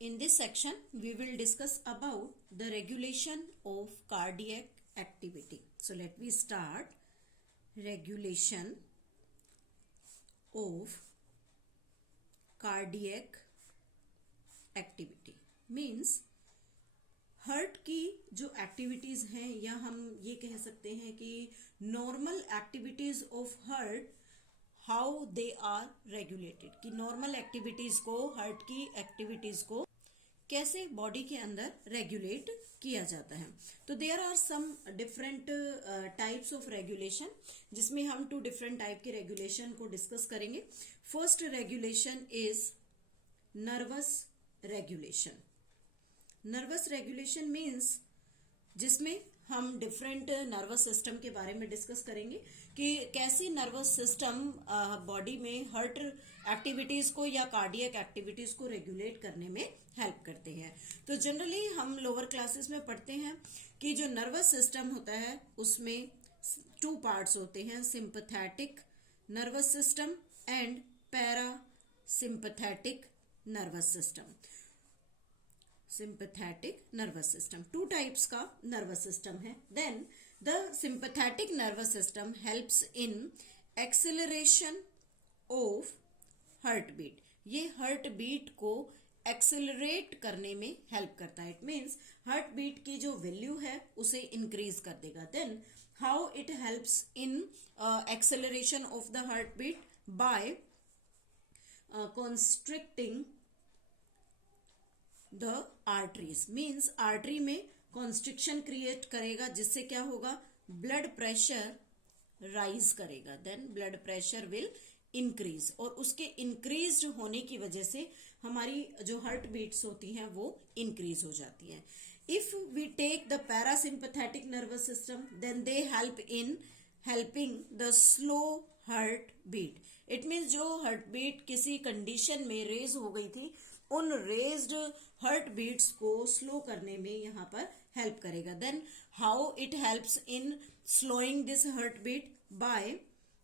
In this section, we will discuss about the regulation of cardiac activity. So let me start. Regulation of cardiac activity means heart की जो activities हैं या हम ये कह सकते हैं कि normal activities of heart how they are regulated, कि नॉर्मल एक्टिविटीज को, हार्ट की एक्टिविटीज को कैसे बॉडी के अंदर रेगुलेट किया जाता है. तो there are some different types of regulation, जिसमें हम 2 डिफरेंट टाइप के रेगुलेशन को डिस्कस करेंगे. First regulation is nervous regulation. Nervous regulation means जिसमें हम डिफरेंट नर्वस सिस्टम के बारे में डिस्कस करेंगे कि कैसे नर्वस सिस्टम बॉडी में हार्ट एक्टिविटीज को या कार्डियक एक्टिविटीज को रेगुलेट करने में हेल्प करते हैं. तो जनरली हम लोअर क्लासेस में पढ़ते हैं कि जो नर्वस सिस्टम होता है उसमें 2 पार्ट्स होते हैं, sympathetic nervous system and parasympathetic nervous system. Sympathetic nervous system 2 types का नर्वस सिस्टम है. Then the sympathetic nervous system helps in acceleration of heart beat. ये हार्ट बीट को एक्सेलरेट करने में हेल्प करता है. इट मीन्स हार्ट बीट की जो वैल्यू है उसे इंक्रीज कर देगा. Then how it helps in acceleration of the heart beat by constricting the arteries. Means artery में कॉन्स्ट्रिक्शन क्रिएट करेगा, जिससे क्या होगा, ब्लड प्रेशर राइज करेगा. Then blood pressure will increase, और उसके इंक्रीज होने की वजह से हमारी जो हार्ट बीट्स होती हैं वो इंक्रीज हो जाती हैं. If we take the parasympathetic nervous system, then they help in helping the slow heart beat. It means जो हार्ट बीट किसी कंडीशन में रेज हो गई थी, उन रेज्ड हार्ट बीट्स को स्लो करने में यहाँ पर हेल्प करेगा. Then how it helps in slowing this heart beat by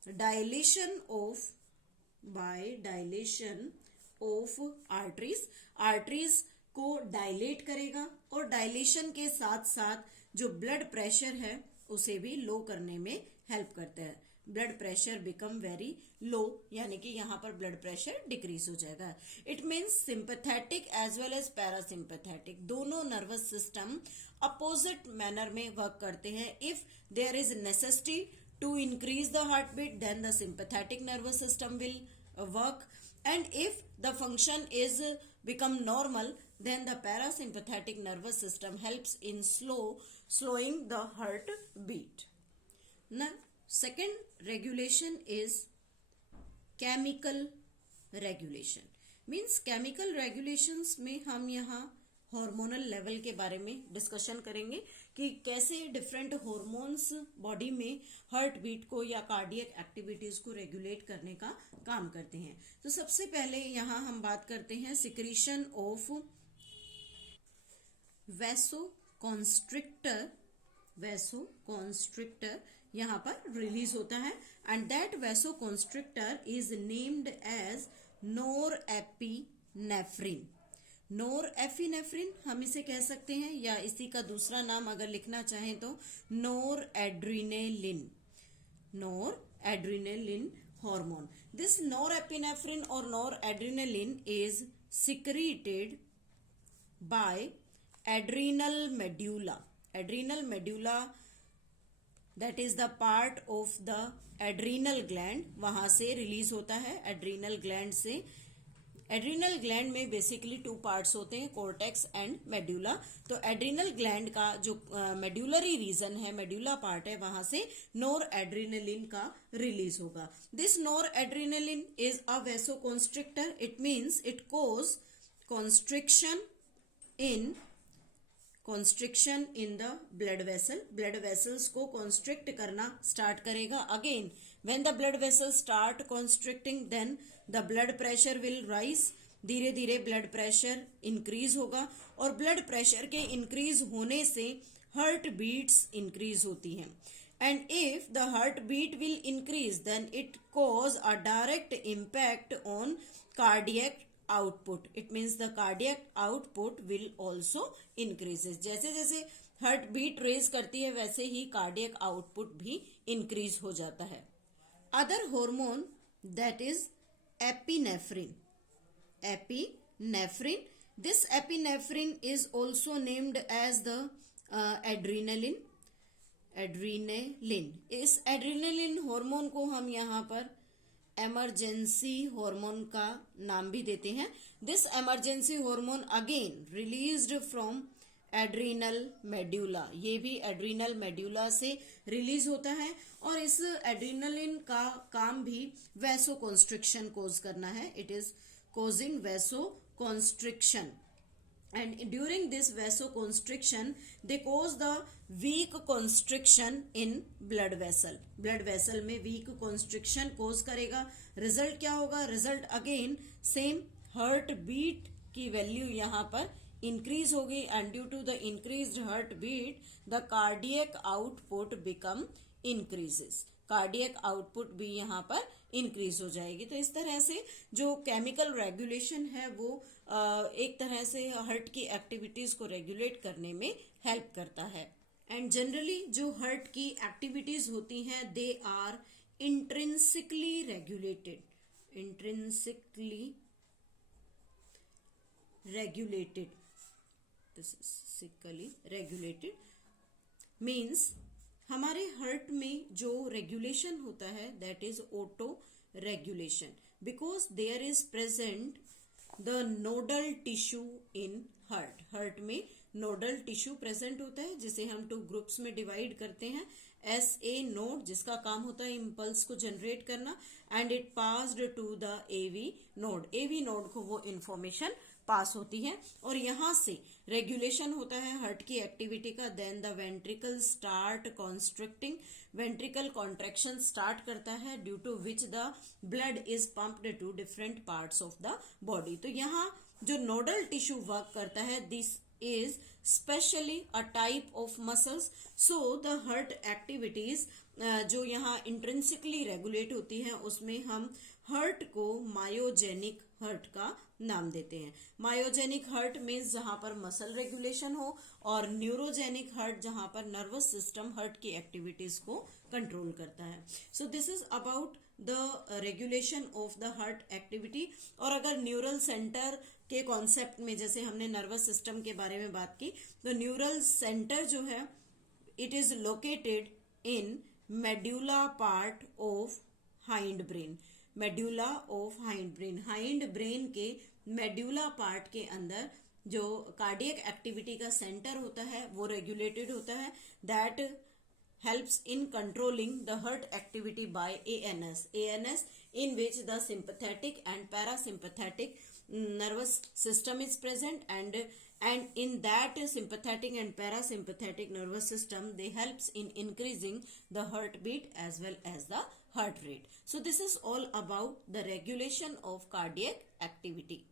dilation of arteries. Arteries को डायलेट करेगा, और डायलेशन के साथ साथ जो ब्लड प्रेशर है उसे भी लो करने में हेल्प करता है. Blood pressure become very low, यानी कि यहाँ पर ब्लड प्रेशर डिक्रीज हो जाएगा. It means sympathetic as well as parasympathetic दोनों नर्वस सिस्टम अपोजिट मैनर में वर्क करते हैं. If there is necessity to increase the heart beat, then the sympathetic nervous system will work, and if the function is become normal, then the parasympathetic nervous system helps in slowing the heart beat. Now second regulation is chemical regulation. Means chemical regulations में हम यहाँ hormonal level के बारे में discussion करेंगे कि कैसे different hormones body में हार्ट बीट को या कार्डियक एक्टिविटीज को रेगुलेट करने का काम करते हैं. तो सबसे पहले यहाँ हम बात करते हैं सिक्रीशन ऑफ वैसोकॉन्स्ट्रिक्टर. वैसोकॉन्स्ट्रिक्टर यहाँ पर रिलीज होता है, and that vasoconstrictor is named as norepinephrine. Norepinephrine हम इसे कह सकते हैं, या इसी का दूसरा नाम अगर लिखना चाहें तो नोरएड्रेनालिन. नोरएड्रेनालिन हार्मोन. दिस नोरएपिनेफ्रिन और नोरएड्रेनालिन is secreted by adrenal medulla. Adrenal medulla, that is the part of the adrenal gland, वहां से रिलीज होता है एड्रीनल ग्लैंड से. एड्रीनल ग्लैंड में बेसिकली 2 पार्ट्स होते हैं, कोर्टेक्स एंड मेड्यूला. तो एड्रीनल ग्लैंड का जो मेड्यूलरी रीजन है, मेड्यूला पार्ट है, वहां से नोर एड्रेनालिन का रिलीज होगा. This NOR adrenaline is a vasoconstrictor. It means it cause constriction in the blood vessel. blood vessels को constrict करना start करेगा. Again when the blood vessels start constricting, then the blood pressure will rise. धीरे धीरे blood pressure increase होगा, और blood pressure के increase होने से heart beats increase होती हैं. And if the heartbeat will increase, then it cause a direct impact on cardiac output. It means the cardiac output will also increases. जैसे जैसे heart beat raise करती है वैसे ही कार्डियक आउटपुट भी increase हो जाता है. Other hormone that is epinephrine. Epinephrine. This epinephrine is also named as the adrenaline. Adrenaline. इस एड्रीनेलिन हार्मोन को हम यहाँ पर एमरजेंसी हार्मोन का नाम भी देते हैं. This emergency hormone again released from adrenal medulla. ये भी एड्रीनल मेड्यूला से रिलीज होता है और इस एड्रीनलिन का काम भी वैसो कॉन्स्ट्रिक्शन कोज करना है. It is causing vaso constriction. And during this vasoconstriction, they cause the weak constriction in blood vessel. Blood vessel में weak constriction cause करेगा. Result क्या होगा? Result again same heart beat की value यहाँ पर increase होगी and due to the increased heart beat, the cardiac output become increases. Cardiac output भी यहाँ पर इंक्रीज हो जाएगी. तो इस तरह से जो केमिकल रेगुलेशन है वो एक तरह से हार्ट की एक्टिविटीज को रेगुलेट करने में हेल्प करता है. एंड जनरली जो हार्ट की एक्टिविटीज होती हैं they are intrinsically regulated. Means हमारे हार्ट में जो रेगुलेशन होता है that is auto regulation because there is present the nodal tissue in heart. Heart में नोडल टिश्यू प्रेजेंट होता है जिसे हम 2 ग्रुप्स में डिवाइड करते हैं. SA नोड जिसका काम होता है इम्पल्स को जनरेट करना and it passed to the AV node. AV node को वो इंफॉर्मेशन पास होती है और यहां से रेगुलेशन होता है हार्ट की एक्टिविटी का. Then the ventricle start constricting. Ventricle contraction start करता है due to which the blood is pumped to different parts of the body. तो यहाँ जो नोडल टिश्यू वर्क करता है this is specially a type of muscles. So the heart activities जो यहाँ intrinsically regulate होती है उसमें हम हार्ट को मायोजेनिक हार्ट का नाम देते हैं. मायोजेनिक हार्ट मीन्स जहां पर मसल रेगुलेशन हो और न्यूरोजेनिक हार्ट जहां पर नर्वस सिस्टम हार्ट की एक्टिविटीज को कंट्रोल करता है. So this is about the regulation of the heart activity. और अगर न्यूरल सेंटर के कॉन्सेप्ट में जैसे हमने नर्वस सिस्टम के बारे में बात की तो न्यूरल सेंटर जो है it is located in medulla part of hind brain. Medulla of hind brain. Hind brain के मेड्यूला पार्ट के अंदर जो कार्डियक एक्टिविटी का सेंटर होता है वो रेगुलेटेड होता है. That helps in controlling the heart activity by ANS in which the sympathetic and parasympathetic nervous system is present and in that sympathetic and parasympathetic nervous system they helps in increasing the heartbeat as well as the heart rate. So this is all about the regulation of cardiac activity.